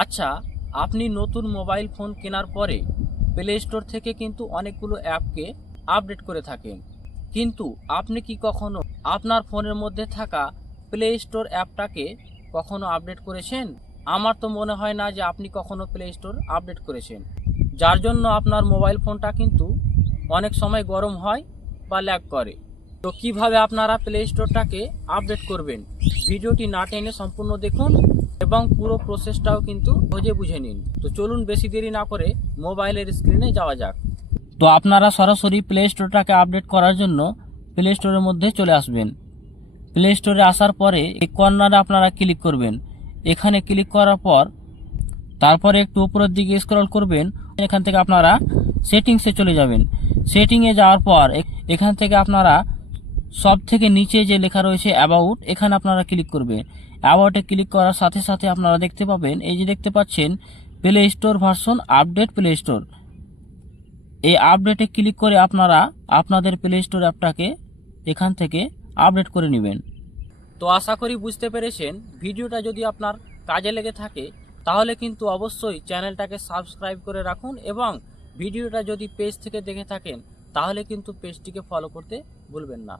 আচ্ছা, আপনি নতুন মোবাইল ফোন কেনার পরে প্লে স্টোর থেকে কিন্তু অনেকগুলো অ্যাপকে আপডেট করে থাকেন, কিন্তু আপনি কি কখনো আপনার ফোনের মধ্যে থাকা প্লে স্টোর অ্যাপটাকে কখনো আপডেট করেছেন? আমার তো মনে হয় না যে আপনি কখনো প্লে স্টোর আপডেট করেছেন, যার জন্য আপনার মোবাইল ফোনটা কিন্তু অনেক সময় গরম হয় বা ল্যাগ করে। তো কিভাবে আপনারা প্লে স্টোরটাকে আপডেট করবেন, ভিডিওটি না টেনে সম্পূর্ণ দেখুন এবং পুরো প্রসেসটাও কিন্তু বুঝে বুঝে নিন। তো চলুন বেশি দেরি না করে মোবাইলের স্ক্রিনে যাওয়া যাক। তো আপনারা সরাসরি প্লে স্টোরটাকে আপডেট করার জন্য প্লে স্টোরের মধ্যে চলে আসবেন। প্লে স্টোরে আসার পরে এই কর্নারে আপনারা ক্লিক করবেন। এখানে ক্লিক করার পর তারপরে একটু উপরের দিকে স্ক্রল করবেন। এখান থেকে আপনারা সেটিংসে চলে যাবেন। সেটিংয়ে যাওয়ার পর এখান থেকে আপনারা সব থেকে নিচে যে লেখা রয়েছে অ্যাবাউট, এখানে আপনারা ক্লিক করবেন। অ্যাবাউটে ক্লিক করার সাথে সাথে আপনারা দেখতে পাবেন, এই যে দেখতে পাচ্ছেন play store version update play store. এই আপডেটে ক্লিক করে আপনারা আপনাদের প্লে স্টোর অ্যাপটাকে এখান থেকে আপডেট করে নেবেন। তো আশা করি বুঝতে পেরেছেন। ভিডিওটা যদি আপনার কাজে লেগে থাকে তাহলে কিন্তু অবশ্যই চ্যানেলটাকে সাবস্ক্রাইব করে রাখুন, এবং ভিডিওটা যদি পেজ থেকে দেখে থাকেন তাহলে কিন্তু পেজটিকে ফলো করতে ভুলবেন না।